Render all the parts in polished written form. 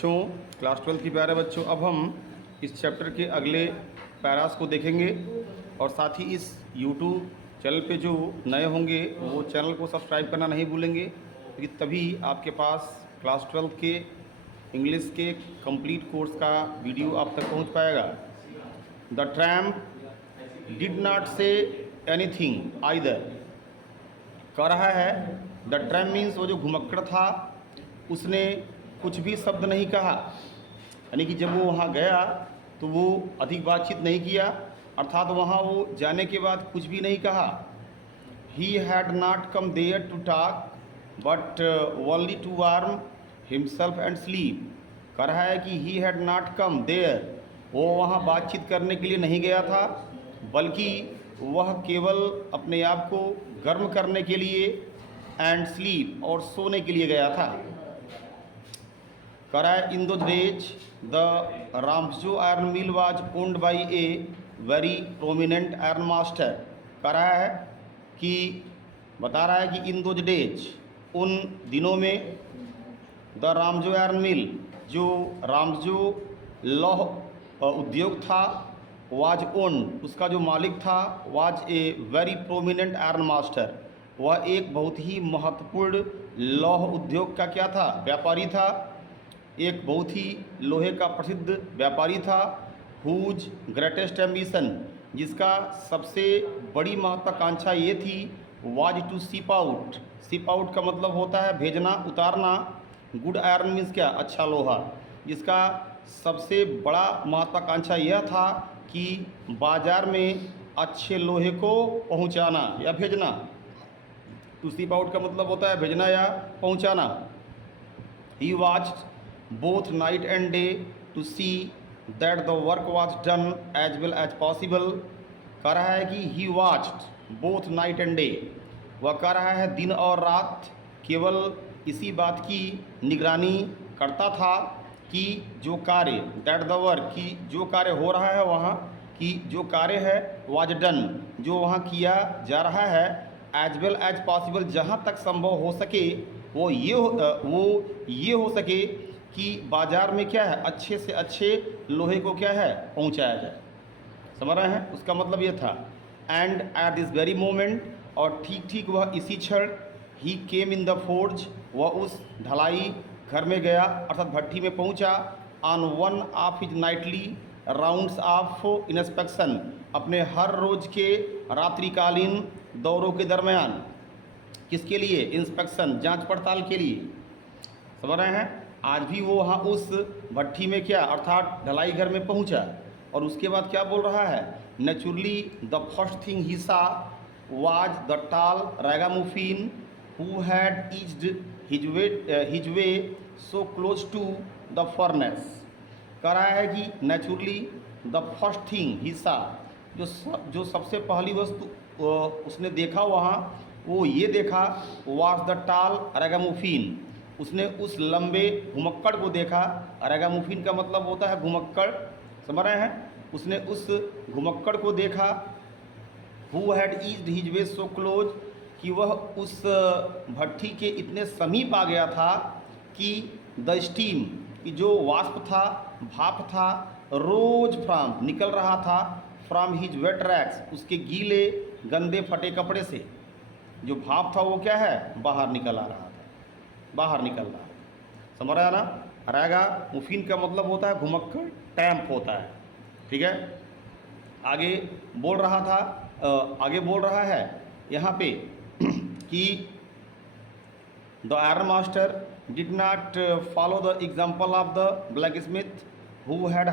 बच्चों, क्लास 12 के प्यारे बच्चों, अब हम इस चैप्टर के अगले पैरास को देखेंगे और साथ ही इस YouTube चैनल पे जो नए होंगे वो चैनल को सब्सक्राइब करना नहीं भूलेंगे, क्योंकि तभी आपके पास क्लास 12 के इंग्लिश के कंप्लीट कोर्स का वीडियो आप तक पहुंच पाएगा। The tramp did not say anything either, कह रहा है द ट्रैम्प मीन्स वो जो घुमक्कड़ था उसने कुछ भी शब्द नहीं कहा, यानी कि जब वो वहाँ गया तो वो अधिक बातचीत नहीं किया, अर्थात वहाँ वो जाने के बाद कुछ भी नहीं कहा। He had not come there to talk but only to warm himself and sleep. कह रहा है कि he had not come there, वो वहाँ बातचीत करने के लिए नहीं गया था, बल्कि वह केवल अपने आप को गर्म करने के लिए एंड स्लीप और सोने के लिए गया था। कह रहा है इन दोज डेज द रामजो iron mill was owned by a very prominent iron master. कह रहा है कि बता रहा है कि इन दोज डेज, उन दिनों में, द रामजो आयरन मिल, जो रामजो लौह उद्योग था, वाज ओन्ड, उसका जो मालिक था, was a very prominent iron master, वह एक बहुत ही महत्वपूर्ण लौह उद्योग का क्या था, व्यापारी था, एक बहुत ही लोहे का प्रसिद्ध व्यापारी था। हुज ग्रेटेस्ट एम्बिशन, जिसका सबसे बड़ी महत्वाकांक्षा ये थी, was to ship out. Ship out का मतलब होता है भेजना, उतारना। गुड आयरन मीन्स क्या, अच्छा लोहा। जिसका सबसे बड़ा महत्वाकांक्षा यह था कि बाजार में अच्छे लोहे को पहुंचाना या भेजना। टू शिप आउट का मतलब होता है भेजना या पहुंचाना। ही watched both night and day to see that the work was done as well as possible। कह रहा है कि he watched both night and day, वह कह रहा है दिन और रात केवल इसी बात की निगरानी करता था कि जो कार्य, that the work, कि जो कार्य हो रहा है वहाँ, कि जो कार्य है was done, जो वहाँ किया जा रहा है, as well as possible, जहाँ तक संभव हो सके वो ये हो सके कि बाज़ार में क्या है, अच्छे से अच्छे लोहे को क्या है, पहुंचाया जाए। समझ रहे हैं, उसका मतलब ये था। And at this very moment, और ठीक ठीक वह इसी क्षण, ही केम इन द फोर्ज, वह उस ढलाई घर में गया, अर्थात भट्ठी में पहुंचा। On one of his Knightley rounds of inspection, अपने हर रोज़ के रात्रिकालीन दौरों के दरमियान। किसके लिए, इंस्पेक्शन, जांच पड़ताल के लिए। समझ रहे हैं, आज भी वो वहाँ उस भट्ठी में क्या, अर्थात ढलाई घर में पहुँचा। और उसके बाद क्या बोल रहा है, naturally the first thing he saw was the tall ragamuffin who had eased his way so close to the furnace. कह रहा है कि naturally the first thing he saw, जो सबसे पहली वस्तु उसने देखा वहाँ, वो ये देखा, वाज द टाल रैगामुफिन, उसने उस लंबे घुमक्कड़ को देखा। रैगामुफिन का मतलब होता है घुमक्कड़, समझ रहे हैं, उसने उस घुमक्कड़ को देखा। Who had eased his way so close, कि वह उस भट्ठी के इतने समीप आ गया था कि द स्टीम, कि जो वाष्प था, भाप था, रोज फ्राम, निकल रहा था, फ्राम हिज वेट रैक्स, उसके गीले गंदे फटे कपड़े से जो भाप था वो क्या है, बाहर निकल आ रहा था, बाहर निकल रहा है। समझ रहा है ना। रैगा मुफिन का मतलब होता है घुमक्कड़, टैम्प होता है, ठीक है। आगे बोल रहा था, आगे बोल रहा है यहाँ पे कि the iron master did not follow the example of the blacksmith who had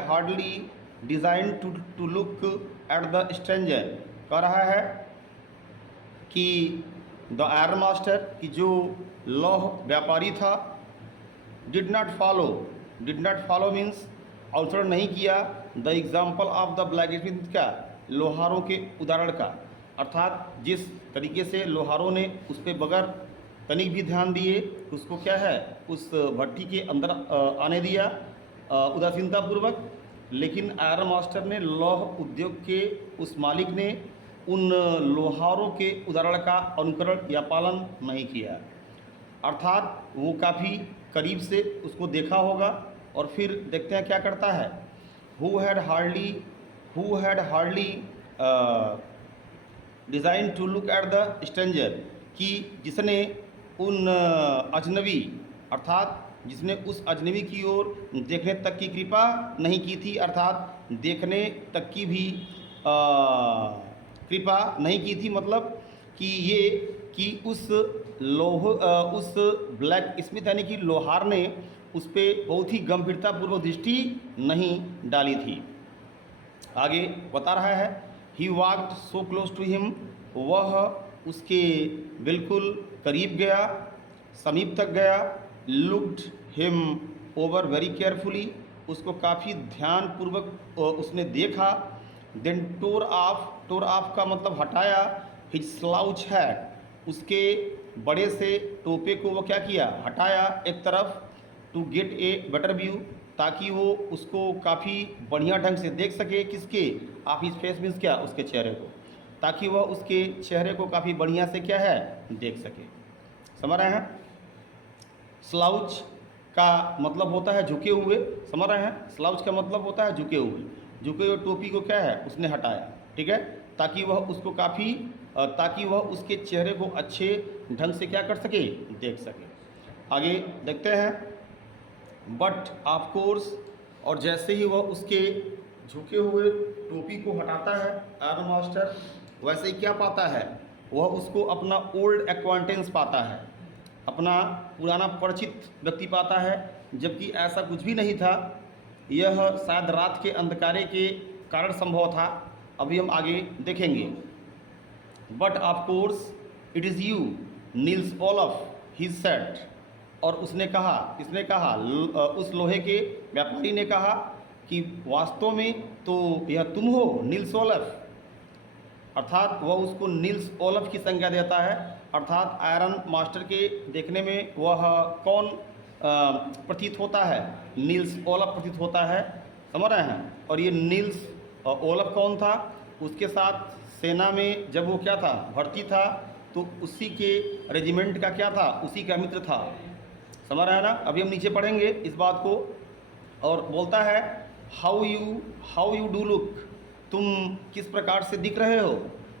hardly design to look at the stranger. कह रहा है कि द आयरन मास्टर, की जो लौह व्यापारी था, डिड नॉट फॉलो मीन्स अनुसरण नहीं किया, the example of the black Smith, का लोहारों के उदाहरण का, अर्थात जिस तरीके से लोहारों ने उस पर बगैर तनिक भी ध्यान दिए उसको क्या है, उस भट्ठी के अंदर आने दिया उदासीनतापूर्वक। लेकिन आयरन मास्टर ने, लौह उद्योग के उस मालिक ने उन लोहारों के उदाहरण का अनुकरण या पालन नहीं किया। अर्थात वो काफ़ी करीब से उसको देखा होगा और फिर देखते हैं क्या करता है। Who had hardly design to look at the stranger, कि जिसने उन अजनबी अर्थात जिसने उस अजनबी की ओर देखने तक की कृपा नहीं की थी, अर्थात देखने तक की भी कृपा नहीं की थी, मतलब कि ये कि उस ब्लैक स्मिथ यानी कि लोहार ने उस पर बहुत ही गंभीरतापूर्वक दृष्टि नहीं डाली थी। आगे बता रहा है, he walked so close to him, वह उसके बिल्कुल करीब गया, समीप तक गया। Looked him over very carefully, उसको काफ़ी ध्यानपूर्वक उसने देखा। देन टोर ऑफ का मतलब हटाया। हिज स्लाउच हैट, उसके बड़े से टोपे को वो क्या किया, हटाया एक तरफ। To get a better view, ताकि वो उसको काफ़ी बढ़िया ढंग से देख सके। किसके, आप इस फेस मीन्स क्या, उसके चेहरे को, ताकि वह उसके चेहरे को काफ़ी बढ़िया से क्या है, देख सके। समझ रहे हैं। स्लाउच का मतलब होता है झुके हुए, समझ रहे हैं। स्लाउच का मतलब होता है झुके हुए। झुके हुए टोपी को क्या है, उसने हटाया, ठीक है, ताकि वह उसको ताकि वह उसके चेहरे को अच्छे ढंग से क्या कर सके, देख सके। आगे देखते हैं। बट ऑफ कोर्स, और जैसे ही वह उसके झुके हुए टोपी को हटाता है आयरन मास्टर, वैसे ही क्या पाता है, वह उसको अपना ओल्ड एक्वांटेंस पाता है, अपना पुराना परिचित व्यक्ति पाता है, जबकि ऐसा कुछ भी नहीं था। यह शायद रात के अंधकारे के कारण संभव था, अभी हम आगे देखेंगे। But of course it is you Niels Olaf, he said, और उसने कहा, किसने कहा, उस लोहे के व्यापारी ने कहा कि वास्तव में तो यह तुम हो नील्स ओलफ, अर्थात वह उसको नील्स ओलफ की संज्ञा देता है। अर्थात आयरन मास्टर के देखने में वह कौन प्रतीत होता है, नील्स ओलफ प्रतीत होता है, समझ रहे हैं। और ये नील्स ओलफ कौन था, उसके साथ सेना में जब वो क्या था, भर्ती था, तो उसी के रेजिमेंट का क्या था, उसी का मित्र था, समझ रहे हैं ना। अभी हम नीचे पढ़ेंगे इस बात को। और बोलता है हाउ यू डू लुक, तुम किस प्रकार से दिख रहे हो,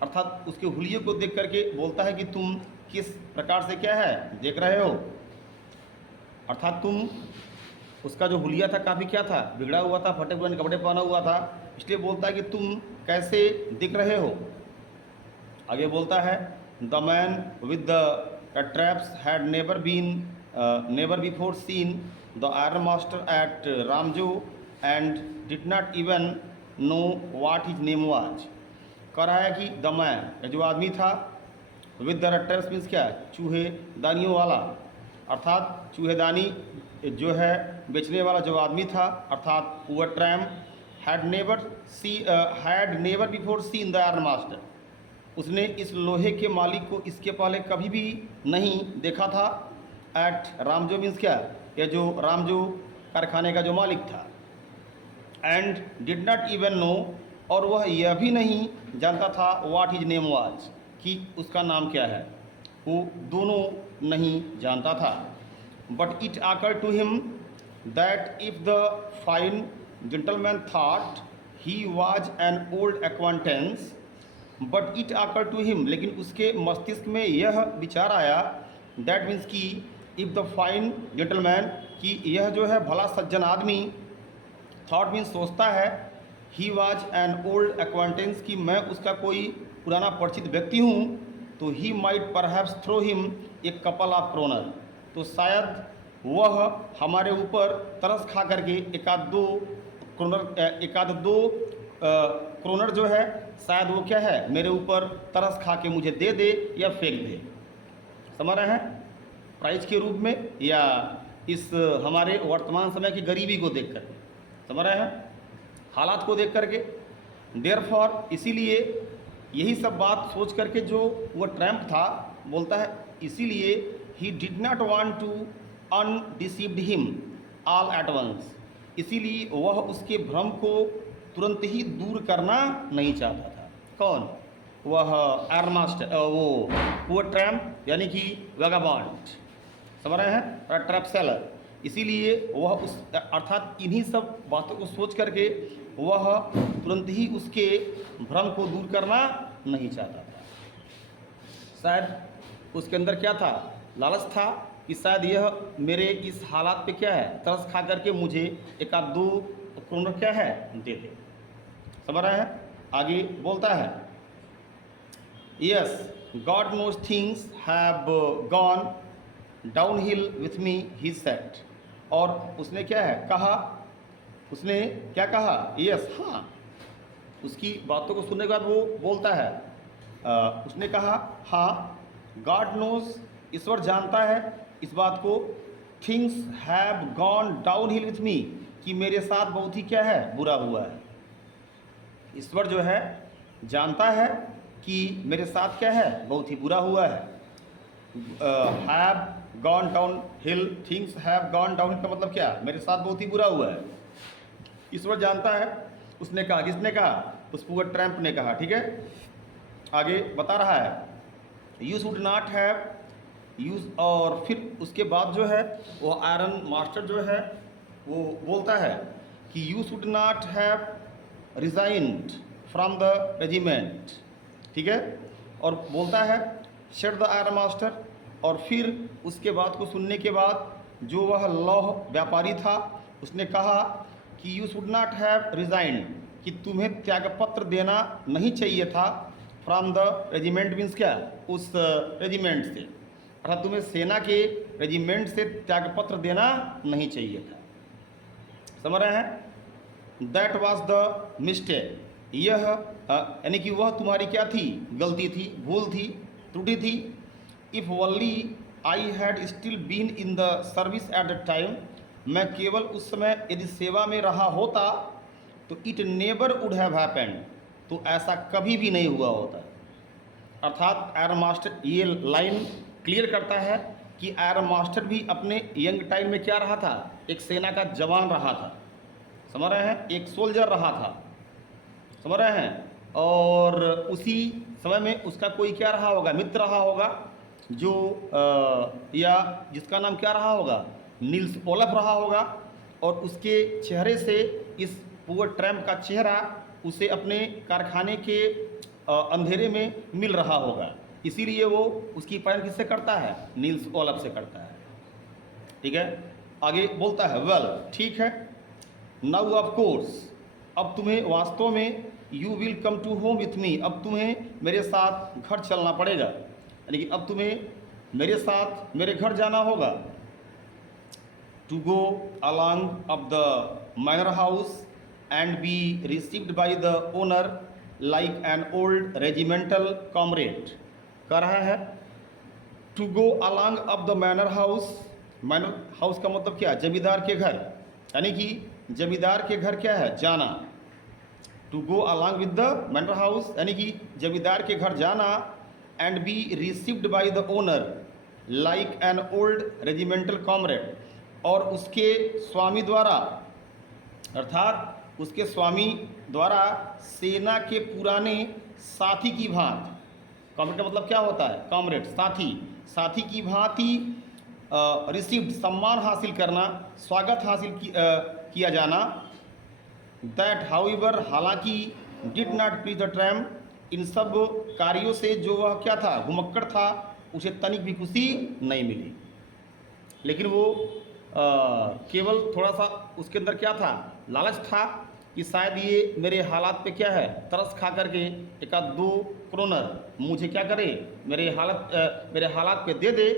अर्थात उसके हुलिये को देख करके बोलता है कि तुम किस प्रकार से क्या है, देख रहे हो। अर्थात तुम, उसका जो हुलिया था काफ़ी क्या था, बिगड़ा हुआ था, फटे पुराने कपड़े पहना हुआ था, इसलिए बोलता है कि तुम कैसे दिख रहे हो। आगे बोलता है the man with the traps had never before seen the iron master at Ramsjo and did not even know what his name was. कह रहा है कि द मैन, जो आदमी था, विद द ट्रैप्स मीन्स क्या, चूहे दानियों वाला, अर्थात चूहेदानी जो है बेचने वाला जो आदमी था, अर्थात वह tramp, had never before seen the iron master, उसने इस लोहे के मालिक को इसके पहले कभी भी नहीं देखा था। एट रामजो मीन्स क्या, यह जो रामजो कारखाने का जो मालिक था। And did not even no, और वह यह भी नहीं जानता था व्हाट हिज नेम वाज, कि उसका नाम क्या है, वो दोनों नहीं जानता था। But it occurred to him that if the fine gentleman thought he was an old acquaintance, but it occurred to him, लेकिन उसके मस्तिष्क में यह विचार आया, दैट मीन्स कि इफ़ द फाइन जेंटलमैन, कि यह जो है भला सज्जन आदमी, थॉट मीन्स सोचता है, he was an old acquaintance, कि मैं उसका कोई पुराना परिचित व्यक्ति हूँ, तो he might perhaps throw him a couple of kronor, तो शायद वह हमारे ऊपर तरस खा करके एकाध दो क्रोनर जो है, शायद वो क्या है, मेरे ऊपर तरस खा के मुझे दे दे या फेंक दे, समझ रहे हैं, प्राइज के रूप में, या इस हमारे वर्तमान समय की गरीबी को देख करके, समझ रहे हैं, हालात को देख करके। देयरफॉर, इसीलिए, यही सब बात सोच करके जो वह ट्रैम्प था, बोलता है इसीलिए he did not want to undeceived him all at once, इसीलिए वह उसके भ्रम को तुरंत ही दूर करना नहीं चाहता था। कौन? वह आयरन मास्टर वो पुअर ट्रैम्प यानी कि वैगाबॉन्ड, समझ रहे हैं, और ट्रैप सेलर। इसीलिए वह उस अर्थात इन्हीं सब बातों को सोच करके वह तुरंत ही उसके भ्रम को दूर करना नहीं चाहता था। शायद उसके अंदर क्या था, लालच था कि शायद यह मेरे इस हालात पे क्या है, तरस खा करके मुझे एक आध दो क्रोनर क्या है दे दे, समझ रहे हैं। आगे बोलता है, yes God knows things have gone downhill with me he said. और उसने क्या है कहा, उसने क्या कहा, यस हाँ, उसकी बातों को सुनने के बाद वो बोलता है, उसने कहा हाँ, गॉड नोज ईश्वर जानता है इस बात को, things have gone downhill with मी, कि मेरे साथ बहुत ही क्या है बुरा हुआ है। ईश्वर जो है जानता है कि मेरे साथ क्या है बहुत ही बुरा हुआ है। Have gone down hill, things have gone down hill का मतलब क्या, मेरे साथ बहुत ही बुरा हुआ है, ईश्वर जानता है। उसने कहा, किसने कहा, उस पुअर ट्रैम्प ने कहा, ठीक है। आगे बता रहा है, you should not have use, और फिर उसके बाद जो है वो आयरन मास्टर जो है वो बोलता है कि you should not have resigned from the regiment, ठीक है। और बोलता है शट द आयरन मास्टर। और फिर उसके बात को सुनने के बाद जो वह लौह व्यापारी था उसने कहा कि you should not have resigned, कि तुम्हें त्यागपत्र देना नहीं चाहिए था, फ्रॉम द रेजिमेंट मीन्स क्या, उस रेजिमेंट से, अर्थात तुम्हें सेना के रेजिमेंट से त्यागपत्र देना नहीं चाहिए था, समझ रहे हैं। दैट वॉज द मिस्टेक, यह यानी कि वह तुम्हारी क्या थी, गलती थी, भूल थी, त्रुटि थी। If only I had still been in the service at the time, मैं केवल उस समय यदि सेवा में रहा होता तो it never would have happened, तो ऐसा कभी भी नहीं हुआ होता। अर्थात आयरन मास्टर ये लाइन क्लियर करता है कि आयरन मास्टर भी अपने यंग टाइम में क्या रहा था, एक सेना का जवान रहा था, समझ रहे हैं, एक सोल्जर रहा था, समझ रहे हैं। और उसी समय में उसका कोई क्या रहा होगा, मित्र रहा होगा, जो या जिसका नाम क्या रहा होगा, नील्स ओलफ रहा होगा। और उसके चेहरे से इस पुअर ट्रैम्प का चेहरा उसे अपने कारखाने के अंधेरे में मिल रहा होगा, इसीलिए वो उसकी पहचान किससे करता है, नील्स ओलफ से करता है, ठीक है। आगे बोलता है, वेल ठीक है, नाउ ऑफ कोर्स, अब तुम्हें वास्तव में, you will come to home with me, अब तुम्हें मेरे साथ घर चलना पड़ेगा, यानी कि अब तुम्हें मेरे साथ मेरे घर जाना होगा। To go along of the manor house and be received by the owner like an old regimental comrade, कह रहा है to go along of the manor house. Manor house का मतलब क्या, जमींदार के घर, यानी कि जमींदार के घर क्या है, जाना। To go along with the manor house यानी कि जमींदार के घर जाना, and be received by the owner like an old regimental comrade, और उसके स्वामी द्वारा, अर्थात उसके स्वामी द्वारा सेना के पुराने साथी की भांति, कॉमरेड का मतलब क्या होता है, कॉमरेड साथी, साथी की भांति रिसीव्ड सम्मान हासिल करना, स्वागत हासिल किया जाना। दैट हाउएवर, हालांकि, did not please the tramp, इन सब कार्यों से जो वह क्या था, घुमक्कड़ था, उसे तनिक भी खुशी नहीं मिली। लेकिन वो केवल थोड़ा सा उसके अंदर क्या था, लालच था कि शायद ये मेरे हालात पे क्या है, तरस खा करके एक आध दो क्रोनर मुझे क्या करे, मेरे हालात पे दे दे।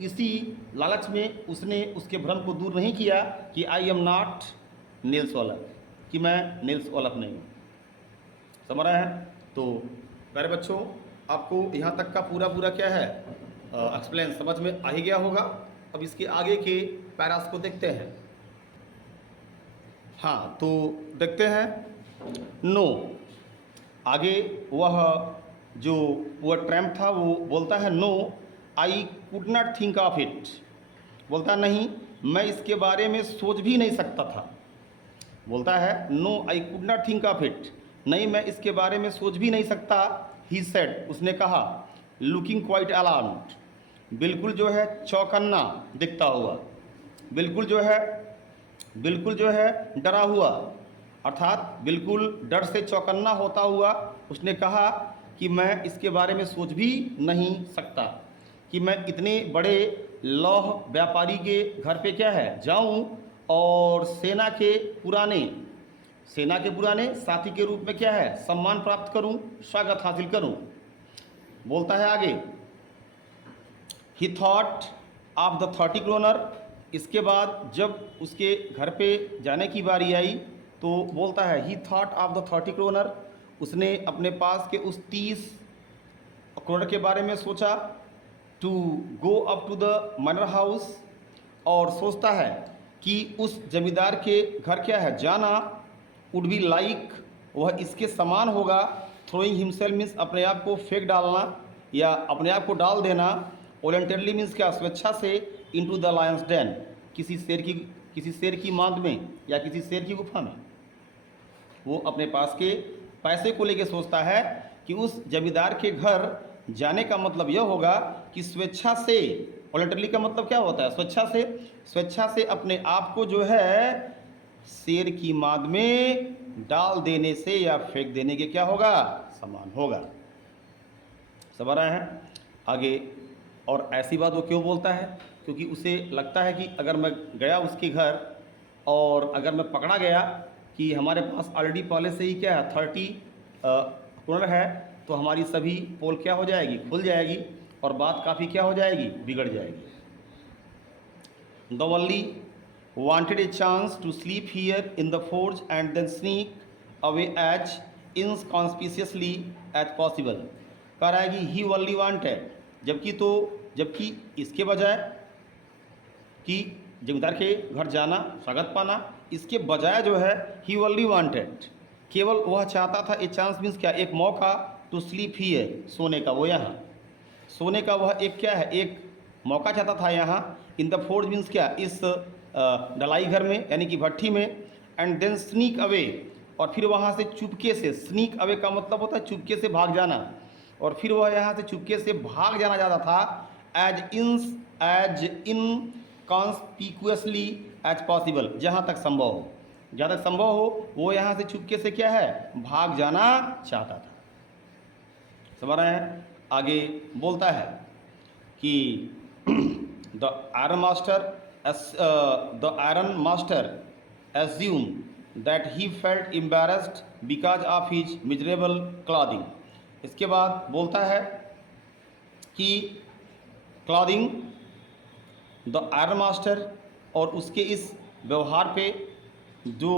इसी लालच में उसने उसके भ्रम को दूर नहीं किया कि I am not Niels Olaf, कि मैं नील्स ओलफ नहीं हूँ, समझ रहे हैं। तो प्यारे बच्चों, आपको यहाँ तक का पूरा क्या है एक्सप्लेन समझ में आ ही गया होगा। अब इसके आगे के पैरास को देखते हैं। हाँ, तो देखते हैं। नो, आगे वह जो पुअर ट्रैम्प था वो बोलता है, no I could not think of it, बोलता नहीं, मैं इसके बारे में सोच भी नहीं सकता था। बोलता है, no I could not think of it, नहीं मैं इसके बारे में सोच भी नहीं सकता। ही सेड, उसने कहा, लुकिंग क्वाइट अलार्म्ड, बिल्कुल जो है चौकन्ना दिखता हुआ, बिल्कुल जो है डरा हुआ, अर्थात बिल्कुल डर से चौकन्ना होता हुआ उसने कहा कि मैं इसके बारे में सोच भी नहीं सकता कि मैं इतने बड़े लौह व्यापारी के घर पे क्या है जाऊं और सेना के पुराने साथी के रूप में क्या है सम्मान प्राप्त करूं, स्वागत हासिल करूं। बोलता है आगे, he thought of the 30 kronor. इसके बाद जब उसके घर पे जाने की बारी आई तो बोलता है, he thought of the 30 kronor, उसने अपने पास के उस 30 क्रोनर के बारे में सोचा। To go up to the manor house, और सोचता है कि उस जमींदार के घर क्या है जाना, वुड बी लाइक, वह इसके समान होगा, थ्रोइंग हिमसेल्फ मीन्स अपने आप को फेंक डालना या अपने आप को डाल देना, वॉलंटरली मीन्स क्या स्वेच्छा से, इनटू द लायंस डेन, किसी शेर की मांद में या किसी शेर की गुफा में। वो अपने पास के पैसे को लेके सोचता है कि उस जमींदार के घर जाने का मतलब यह होगा कि स्वेच्छा से, वॉलंटरली का मतलब क्या होता है स्वेच्छा से अपने आप को जो है शेर की मांद में डाल देने से या फेंक देने के क्या होगा समान होगा। समझ रहे हैं आगे। और ऐसी बात वो क्यों बोलता है, क्योंकि उसे लगता है कि अगर मैं गया उसके घर और अगर मैं पकड़ा गया कि हमारे पास ऑलरेडी पहले से ही क्या है 30 क्रोनर है, तो हमारी सभी पोल क्या हो जाएगी, खुल जाएगी और बात काफ़ी क्या हो जाएगी, बिगड़ जाएगी। The Valli wanted a chance to sleep here in the forge and then sneak away as inconspicuously as possible। कह रहा है कि he only wanted, जबकि इसके बजाय कि जमींदार के घर जाना, स्वागत पाना, इसके बजाय जो है he only wanted, केवल वह चाहता था, ए चांस मीन्स क्या, एक मौका, टू स्लीप हियर, सोने का, वो यहाँ सोने का वह एक क्या है, एक मौका चाहता था यहाँ। इन द फोर्ज मीन्स क्या, इस डलाई घर में यानी कि भट्ठी में। एंड देन स्नीक अवे, और फिर वहाँ से चुपके से, स्नीक अवे का मतलब होता है चुपके से भाग जाना, और फिर वह यहाँ से चुपके से भाग जाना चाहता था एज इनकॉन्स्पिक्यूअसली एज पॉसिबल, जहाँ तक संभव हो वो यहाँ से चुपके से क्या है भाग जाना चाहता था। समझ रहे हैं आगे। बोलता है कि the iron master assumed that he felt embarrassed because of his miserable clothing। इसके बाद बोलता है कि क्लॉथिंग, द आयरन मास्टर, और उसके इस व्यवहार पे जो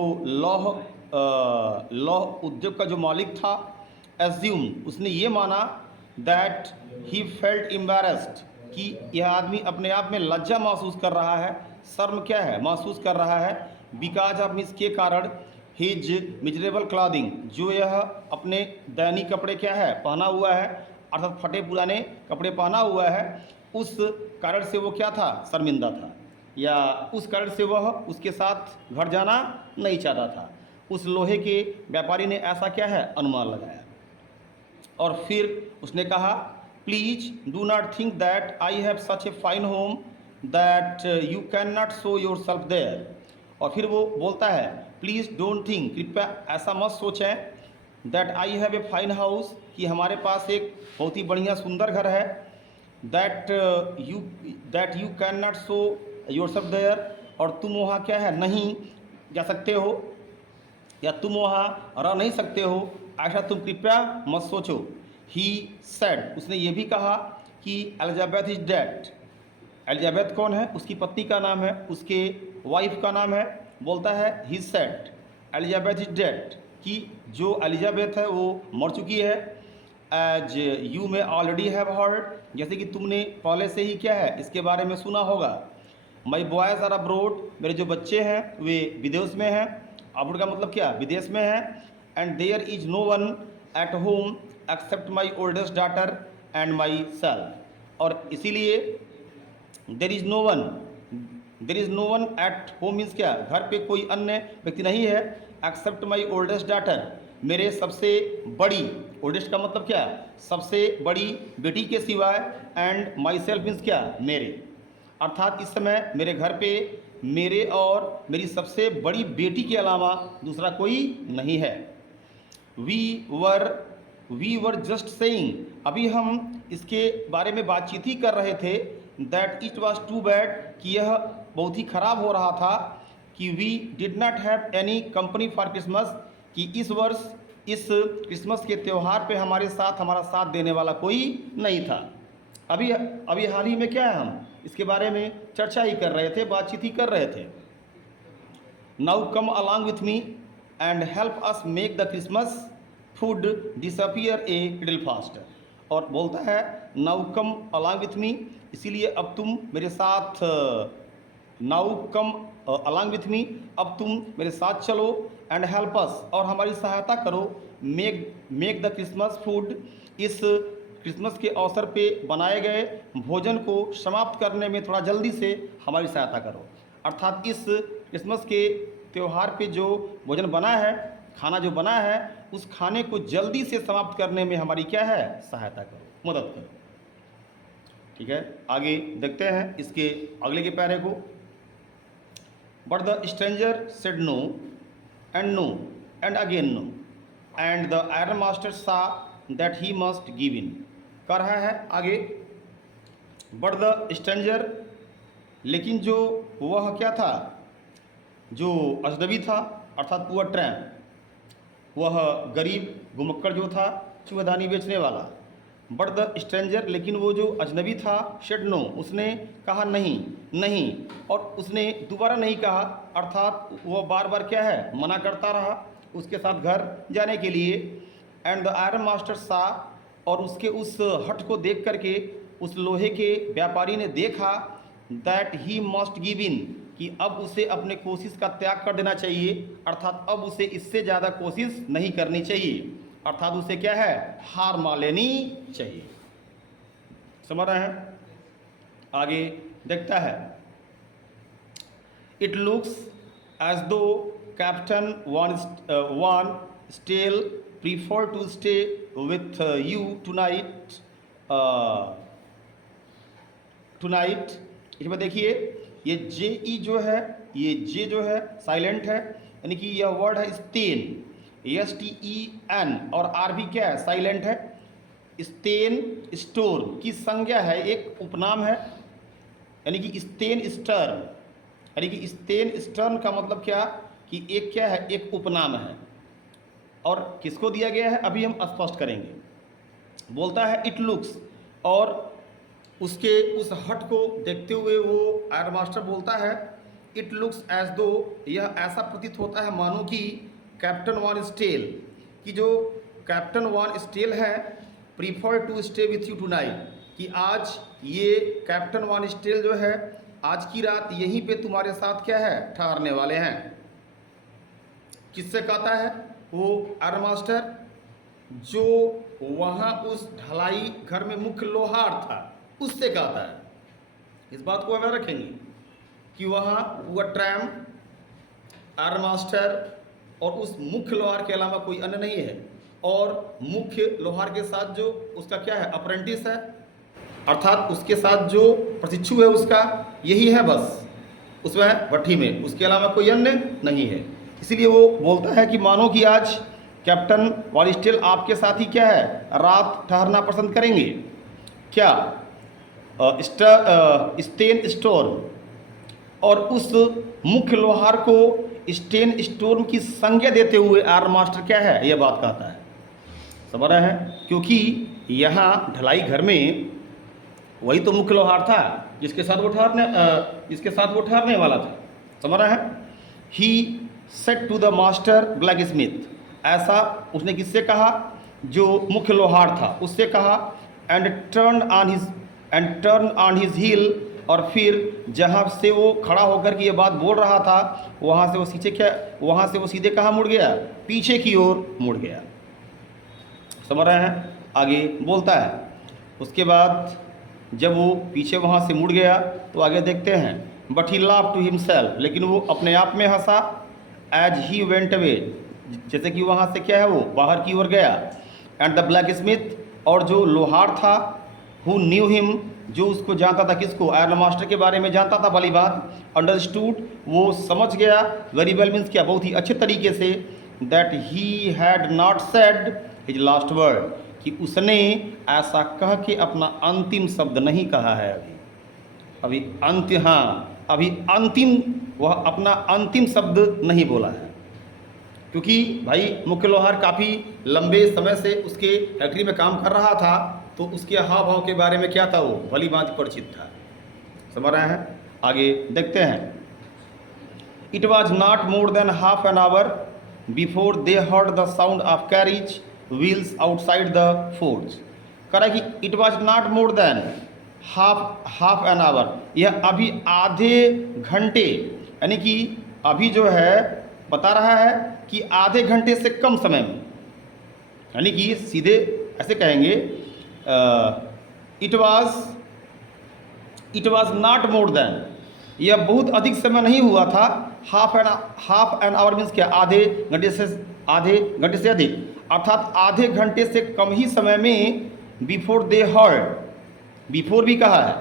लौह उद्योग का जो मालिक था, assume, उसने ये माना, that he felt embarrassed, कि यह आदमी अपने आप में लज्जा महसूस कर रहा है, शर्म क्या है महसूस कर रहा है, बिकॉज ऑफ इसके कारण, हिज मिजरेबल क्लॉथिंग, जो यह अपने दैनिक कपड़े क्या है पहना हुआ है, अर्थात फटे पुराने कपड़े पहना हुआ है, उस कारण से वो क्या था, शर्मिंदा था, या उस कारण से वह उसके साथ घर जाना नहीं चाहता था। उस लोहे के व्यापारी ने ऐसा क्या है अनुमान लगाया। और फिर उसने कहा, please do not think that I have such a fine home that you cannot show yourself there. और फिर वो बोलता है, प्लीज़ डोंट थिंक, कृपया ऐसा मत सोचें, that I have a fine house, कि हमारे पास एक बहुत ही बढ़िया सुंदर घर है, that you cannot show yourself there, और तुम वहाँ क्या है नहीं जा सकते हो, या तुम वहाँ रह नहीं सकते हो, ऐसा तुम कृपया मत सोचो। ही सेड, उसने ये भी कहा कि एलिजाबेथ इज डेड। एलिजाबेथ कौन है, उसकी पत्नी का नाम है, उसके वाइफ का नाम है। बोलता है he said Elizabeth is dead, कि जो एलिजाबेथ है वो मर चुकी है। एज यू में ऑलरेडी हैव हर्ड, जैसे कि तुमने पहले से ही क्या है इसके बारे में सुना होगा। माई बॉयज़ आर अब्रोड, मेरे जो बच्चे हैं वे विदेश में हैं। अब्रोड का मतलब क्या, विदेश में हैं। And there is no one at home except my oldest daughter and myself, और इसीलिए there is no one at home means क्या, घर पे कोई अन्य व्यक्ति नहीं है, एक्सेप्ट माई ओल्डेस्ट डॉटर, मेरे सबसे बड़ी ओल्डेस्ट का मतलब क्या, सबसे बड़ी बेटी के सिवाय, एंड माई सेल्फ मीन्स क्या, मेरे, अर्थात इस समय मेरे घर पे मेरे और मेरी सबसे बड़ी बेटी के अलावा दूसरा कोई नहीं है। वी वर जस्ट सेइंग, अभी हम इसके बारे में बातचीत ही कर रहे थे, that it was too bad, कि यह बहुत ही खराब हो रहा था, कि we did not have any company for Christmas, कि इस वर्ष इस क्रिसमस के त्यौहार पे हमारा साथ देने वाला कोई नहीं था। अभी हाल ही में क्या है, हम इसके बारे में चर्चा ही कर रहे थे, बातचीत ही कर रहे थे। Now come along with me and help us make the Christmas food disappear a little faster, और बोलता है now come along with me, इसीलिए अब तुम मेरे साथ, now come along with me, अब तुम मेरे साथ चलो, एंड हेल्प अस, और हमारी सहायता करो, मेक द क्रिसमस फूड, इस क्रिसमस के अवसर पे बनाए गए भोजन को समाप्त करने में थोड़ा जल्दी से हमारी सहायता करो, अर्थात इस क्रिसमस के त्यौहार पे जो भोजन बना है, खाना जो बना है, उस खाने को जल्दी से समाप्त करने में हमारी क्या है, सहायता करो, मदद करो। ठीक है, आगे देखते हैं इसके अगले के पैरे को। But the stranger said no and again no, and the iron master saw that he must give in, कर रहा है आगे। बट द स्ट्रेंजर, लेकिन जो वह क्या था, जो अजनबी था, अर्थात पुअर ट्रैम्प, वह गरीब घुमक्कड़ जो था, चूहेदानी बेचने वाला। बट द स्ट्रेंजर, लेकिन वो जो अजनबी था, शेड नो, उसने कहा नहीं नहीं, और उसने दोबारा नहीं कहा, अर्थात वह बार बार क्या है, मना करता रहा उसके साथ घर जाने के लिए। एंड द आयरन मास्टर सा, और उसके उस हट को देख करके उस लोहे के व्यापारी ने देखा, दैट ही मस्ट गिव इन, कि अब उसे अपने कोशिश का त्याग कर देना चाहिए, अर्थात अब उसे इससे ज़्यादा कोशिश नहीं करनी चाहिए, अर्थात उसे क्या है, हार मान लेनी चाहिए। समझ रहे हैं, आगे देखता है। It looks as though Captain von Stahle prefer to stay with you tonight. इसमें देखिए, ये जे ई जो है, ये जे जो है साइलेंट है, यानी कि यह वर्ड है स्टेन, STEN, और आर भी क्या है, साइलेंट है। स्टेन स्टोर की संज्ञा है, एक उपनाम है, यानी कि स्टेन स्टर्न, यानी कि स्टेन स्टर्न का मतलब क्या, कि एक क्या है, एक उपनाम है, और किसको दिया गया है अभी हम स्पष्ट करेंगे। बोलता है इट लुक्स, और उसके उस हट को देखते हुए वो आयर मास्टर बोलता है, इट लुक्स एज दो, यह ऐसा प्रतीत होता है मानो कि कैप्टन वन स्टेल, कि जो कैप्टन वन स्टेल है, prefer to stay with you tonight, कि आज ये कैप्टन वन स्टेल जो है, आज की रात यहीं पे तुम्हारे साथ क्या है, ठहरने वाले हैं। किससे कहता है, वो आयर मास्टर जो वहाँ उस ढलाई घर में मुख्य लोहार था, उससे कहता है। इस बात को हमें रखेंगे कि वहाँ वो ट्रैम, आयर मास्टर और उस मुख्य लोहार के अलावा कोई अन्य नहीं है, और मुख्य लोहार के साथ जो उसका क्या है, अप्रेंटिस है, अर्थात उसके साथ जो प्रशिक्षु है उसका यही है बस, उसमें भट्टी में, उसके अलावा कोई अन्य नहीं है। इसीलिए वो बोलता है कि मानो कि आज कैप्टन वालिस्टेल आपके साथ ही क्या है, रात ठहरना पसंद करेंगे। क्या, स्टेन स्टोर्म, और उस मुख्य लोहार को स्टेन स्टोर्म की संज्ञा देते हुए आयर मास्टर क्या है, यह बात कहता है। समझ रहे हैं, क्योंकि यहाँ ढलाई घर में वही तो मुख्य लोहार था जिसके साथ वो ठहरने वाला था। समझ रहे हैं। He said to the master blacksmith, ऐसा उसने किससे कहा, जो मुख्य लोहार था उससे कहा। And turn on his heel, और फिर जहाँ से वो खड़ा होकर के ये बात बोल रहा था, वहाँ से वो सीधे कहाँ मुड़ गया, पीछे की ओर मुड़ गया। समझ रहे हैं। आगे बोलता है, उसके बाद जब वो पीछे वहाँ से मुड़ गया तो आगे देखते हैं। But he laugh to himself, लेकिन वो अपने आप में हंसा। एज ही वेंट अवे, जैसे कि वहाँ से क्या है, वो बाहर की ओर गया। एंड द ब्लैक स्मिथ, और जो लोहार था, हु न्यू हिम, जो उसको जानता था, किसको, आयरन मास्टर के बारे में जानता था भली बात, अंडरस्टूड, वो समझ गया, वेरी वेल मीन्स क्या, बहुत ही अच्छे तरीके से, that he had not said his last word, कि उसने ऐसा कह के अपना अंतिम शब्द नहीं कहा है अभी अभी अंतिम, वह अपना अंतिम शब्द नहीं बोला है, क्योंकि भाई मुख्य लोहार काफ़ी लंबे समय से उसके फैक्ट्री में काम कर रहा था, तो उसके हाव भाव के बारे में क्या था, वो भली भांति परिचित था। समझ रहे हैं, आगे देखते हैं। It was not more than half an hour before they heard the sound of carriage wheels outside the forge. कह रहा है कि it was not more than half an hour, यह अभी आधे घंटे, यानी कि अभी जो है बता रहा है कि आधे घंटे से कम समय में, यानी कि सीधे ऐसे कहेंगे, it was not more than, यह बहुत अधिक समय नहीं हुआ था, हाफ एन आवर मीन्स क्या, आधे घंटे से अधिक, अर्थात आधे घंटे से कम ही समय में, बिफोर दे हर्ड, बिफोर भी कहा है,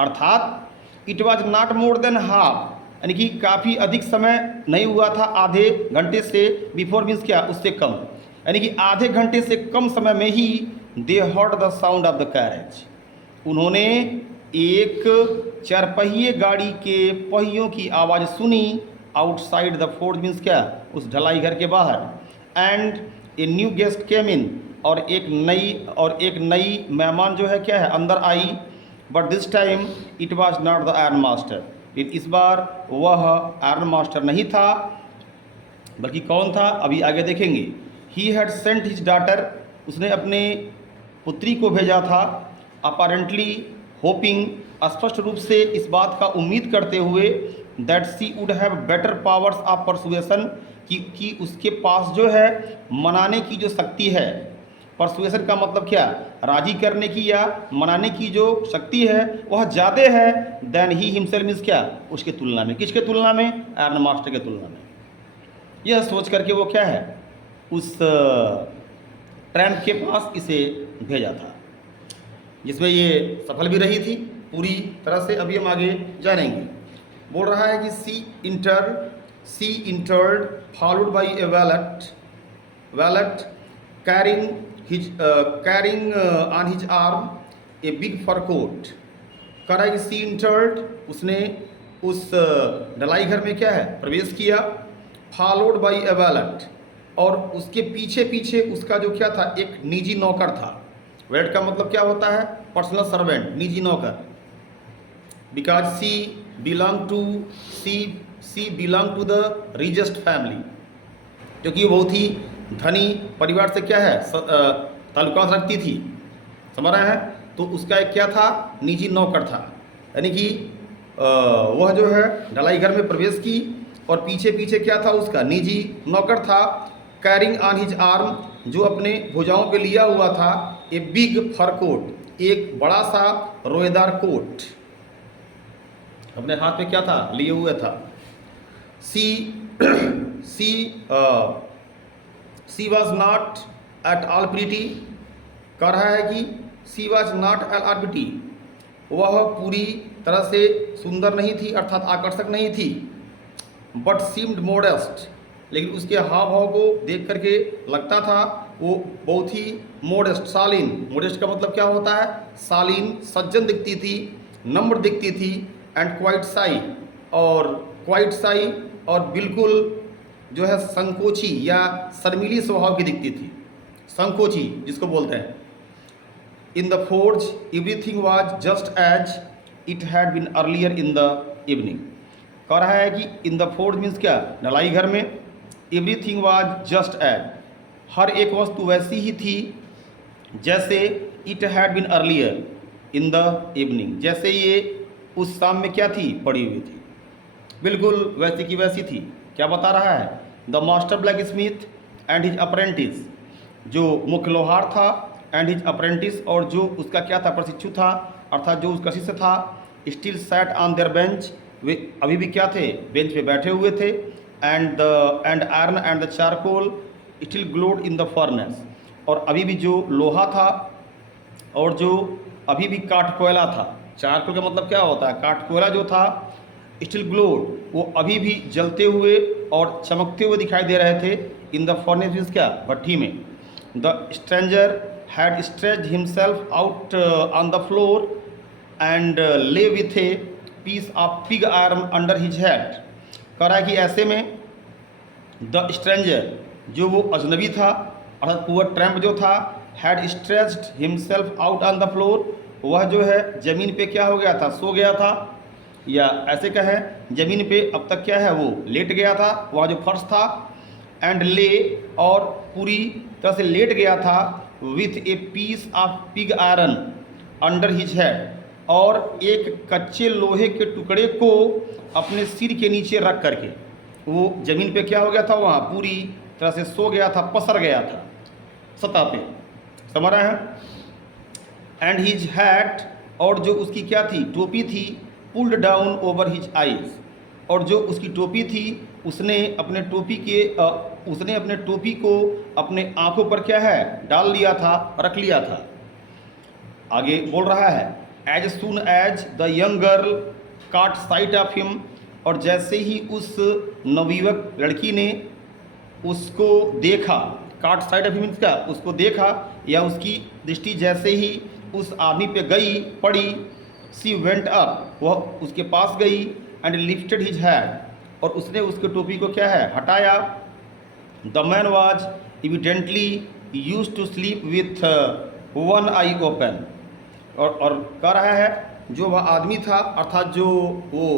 अर्थात it was not more than half, यानी कि काफ़ी अधिक समय नहीं हुआ था आधे घंटे से, बिफोर मीन्स क्या, उससे कम, यानी कि आधे घंटे से कम समय में ही they heard the sound of the carriage, उन्होंने एक चारपहिए गाड़ी के पहियों की आवाज़ सुनी, आउटसाइड द फोर्ज मीन्स क्या, उस ढलाई घर के बाहर, and a new guest came in, और एक नई मेहमान जो है क्या है, अंदर आई, but this time it was not the iron master, इस बार वह आयरन मास्टर नहीं था, बल्कि कौन था, अभी आगे देखेंगे। He had sent his daughter, उसने अपने पुत्री को भेजा था, अपारेंटली होपिंग, स्पष्ट रूप से इस बात का उम्मीद करते हुए, that she would have better powers of persuasion, कि उसके पास जो है मनाने की जो शक्ति है, परसुएसन का मतलब क्या, राजी करने की या मनाने की जो शक्ति है वह ज़्यादा है, देन ही हिमसेल्फ मीन्स क्या, उसके तुलना में, किसके तुलना में, आयरन मास्टर के तुलना में। यह सोच करके वो क्या है, उस ट्रैम्प के पास इसे भेजा था, जिसमें ये सफल भी रही थी पूरी तरह से। अभी हम आगे जानेंगे। बोल रहा है कि she entered followed by a valet carrying on his arm a big fur coat. कह रहा है कि सी इंटर्ड, उसने उस ढलाई घर में क्या है, प्रवेश किया, फॉलोड बाई ए वैलेट, और उसके पीछे पीछे उसका जो क्या था, एक निजी नौकर था। वेलेट का मतलब क्या होता है, पर्सनल सर्वेंट, निजी नौकर। Because she belong to the richest family, क्योंकि वो बहुत ही धनी परिवार से क्या है, ताल्लुकात रखती थी। समझ रहे हैं, तो उसका एक क्या था, निजी नौकर था, यानी कि वह जो है ढलाई घर में प्रवेश की, और पीछे पीछे क्या था, उसका निजी नौकर था, कैरिंग ऑन हिज आर्म, जो अपने भुजाओं पे लिया हुआ था, ए बिग फर कोट, एक बड़ा सा रोएदार कोट अपने हाथ में क्या था, लिए हुए था। She was not at all pretty, कह रहा है कि she was not at all pretty, वह पूरी तरह से सुंदर नहीं थी, अर्थात आकर्षक नहीं थी, बट सीम्ड मोडेस्ट, लेकिन उसके हाव भाव को देख करके लगता था वो बहुत ही मोडेस्ट, शालीन। मोडेस्ट का मतलब क्या होता है, शालीन, सज्जन दिखती थी, नम्र दिखती थी, एंड क्वाइट साई, और बिल्कुल जो है संकोची या शर्मीली स्वभाव की दिखती थी, संकोची जिसको बोलते हैं। In the forge everything was just as it had been earlier in the evening. कह रहा है कि इन द फोर्ज मीन्स क्या, ढलाई घर में, एवरीथिंग वाज जस्ट एज, हर एक वस्तु वैसी ही थी जैसे, it had been earlier in the evening, जैसे ये उस शाम में क्या थी, पड़ी हुई थी, बिल्कुल वैसी की वैसी थी। क्या बता रहा है, the master black Smith and his apprentice, जो मुख्य लोहार था, एंड हिज अप्रेंटिस, और जो उसका क्या था, प्रशिक्षु था, अर्थात जो उसका शिष्य था, still sat on their bench, वे अभी भी क्या थे, बेंच पे बैठे हुए थे, and iron and the charcoal still glowed in the furnace, और अभी भी जो लोहा था और जो अभी भी काठ कोयला था, चारकोल का मतलब क्या होता है, काठ कोयला जो था, स्टिल ग्लोड, वो अभी भी जलते हुए और चमकते हुए दिखाई दे रहे थे इन द फर्नेस, मीन्स क्या, भट्ठी में। The stranger had stretched himself out on the floor and lay with a piece of pig arm under his head. कह रहा है कि ऐसे में द स्ट्रेंजर, जो वो अजनबी था अर्थात पुअर ट्रैम्प जो था, had stretched himself out on the floor, वह जो है ज़मीन पे क्या हो गया था, सो गया था, या ऐसे कहें ज़मीन पे अब तक क्या है, वो लेट गया था, वह जो फर्श था, एंड ले, और पूरी तरह से लेट गया था, with a piece of pig iron under his head, और एक कच्चे लोहे के टुकड़े को अपने सिर के नीचे रख करके वो ज़मीन पे क्या हो गया था, वहाँ पूरी तरह से सो गया था, पसर गया था सतह पे, समझ रहे हैं। एंड हिज हैट, और जो उसकी क्या थी, टोपी थी, pulled down over his eyes, और जो उसकी टोपी थी उसने अपने टोपी को अपने आंखों पर क्या है, डाल लिया था, रख लिया था। आगे बोल रहा है, as soon as the young girl caught sight of him, और जैसे ही उस नवयुवक लड़की ने उसको देखा, काट साइट ऑफ हिम मीन्स क्या, उसको देखा, या उसकी दृष्टि जैसे ही उस आदमी पे गई, पड़ी, सी वेंट अप, वह उसके पास गई, एंड लिफ्टेड हिज हैड, और उसने उसके टोपी को क्या है, हटाया। The man was evidently used to sleep with one eye open, और कह रहा है जो वह आदमी था अर्थात जो वो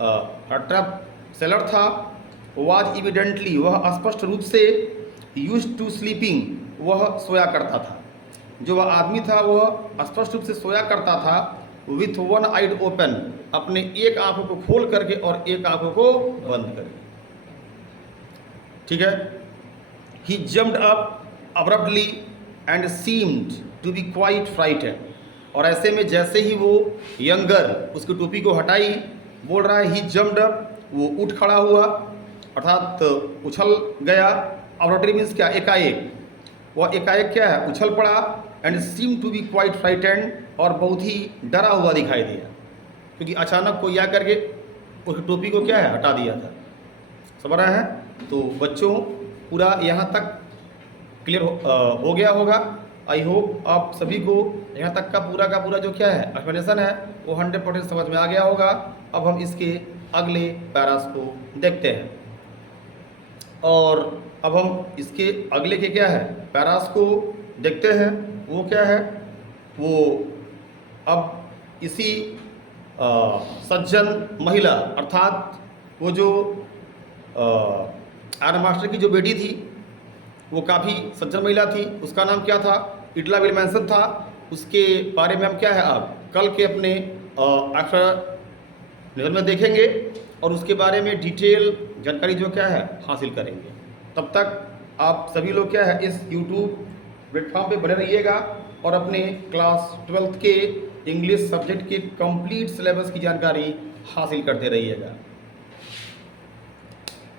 ट्रैप सेलर था, वाज एविडेंटली, वह स्पष्ट रूप से, यूज टू स्लीपिंग, वह सोया करता था, जो वह आदमी था वह स्पष्ट रूप से सोया करता था, विथ वन आइड ओपन, अपने एक आंखों को खोल करके और एक आंखों को बंद करके, ठीक है। He jumped up abruptly and seemed to be quite frightened, और ऐसे में जैसे ही वो यंगर उसकी टोपी को हटाई, बोल रहा है ही जम्प्ड अप, वो उठ खड़ा हुआ अर्थात उछल गया। अब्रप्टली मीन्स क्या, एकाएक, वह एकाएक क्या है, उछल पड़ा, and seem to be quite frightened, और बहुत ही डरा हुआ दिखाई दिया, क्योंकि अचानक कोई आकर के उसकी टोपी को क्या है, हटा दिया था, समझ रहे हैं। तो बच्चों पूरा यहाँ तक क्लियर हो गया होगा। आई होप आप सभी को यहाँ तक का पूरा जो क्या है एक्सप्लेनेशन है वो 100% समझ में आ गया होगा। अब हम इसके अगले पैरास को देखते हैं, और अब हम इसके अगले के क्या है पैरास को देखते हैं। वो क्या है, वो अब इसी सज्जन महिला अर्थात वो जो आयरन मास्टर की जो बेटी थी वो काफ़ी सज्जन महिला थी, उसका नाम क्या था, इडला विल्मैंसन था। उसके बारे में हम क्या है अब कल के अपने अक्षर में देखेंगे और उसके बारे में डिटेल जानकारी जो क्या है हासिल करेंगे। तब तक आप सभी लोग क्या है इस YouTube प्लेटफॉर्म पे बने रहिएगा और अपने क्लास 12th के इंग्लिश सब्जेक्ट के कंप्लीट सिलेबस की जानकारी हासिल करते रहिएगा।